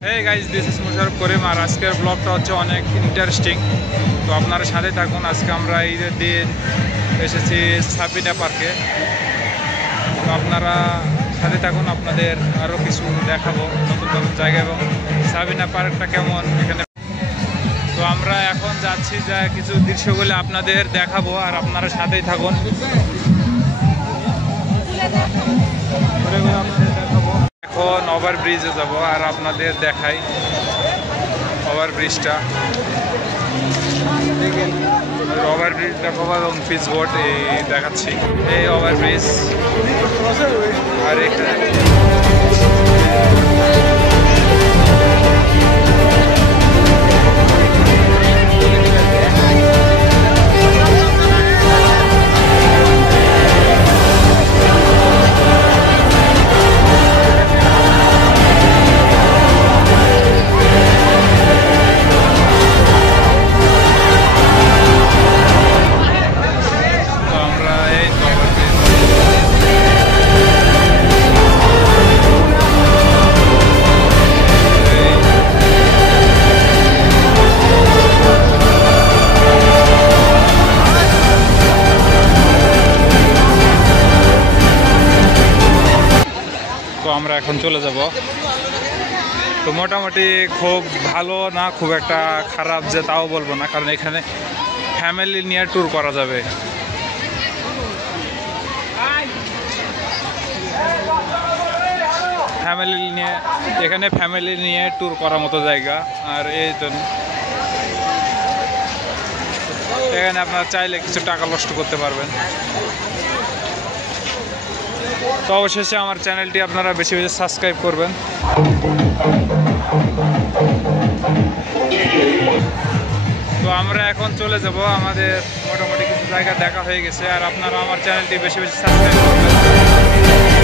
Hey guys, this is Musharraf Karim আর আজকের ব্লগটা হচ্ছে অনেক ইন্টারেস্টিং। তো আপনারা সাথে থাকুন। আজকে আমরা ঈদের দিন এসেছি সাবিনা পার্কে। তো আপনারা সাথে থাকুন, আপনাদের আরও কিছু দেখাবো নতুন নতুন জায়গা এবং সাবিনা পার্কটা কেমন এখানে। তো আমরা এখন যাচ্ছি, যা কিছু দৃশ্যগুলো আপনাদের দেখাবো আর আপনারা সাথেই থাকুন। এখন ওভারব্রিজে যাব আর আপনাদের দেখাই ওভারব্রিজটা। ওভারব্রিজ দেখাবো এবং পিচ বোট এই দেখাচ্ছি, এই ওভারব্রিজ। আর এখানে আমরা এখন চলে যাব। তো মোটামুটি খুব ভালো না, খুব একটা খারাপ যে তাও বলবো না, কারণ এখানে ফ্যামিলি নিয়ে ট্যুর করা যাবে। এখানে ফ্যামিলি নিয়ে ট্যুর করার মতো জায়গা। আর এই তো এখানে আপনারা চাইলে কিছু টাকা নষ্ট করতে পারবেন। তো অবশেষে আমার চ্যানেলটি আপনারা বেশি বেশি সাবস্ক্রাইব করবেন। তো আমরা এখন চলে যাব, আমাদের মোটামুটি কিছু জায়গা দেখা হয়ে গেছে। আর আপনারা আমার চ্যানেলটি বেশি বেশি সাবস্ক্রাইব করবেন।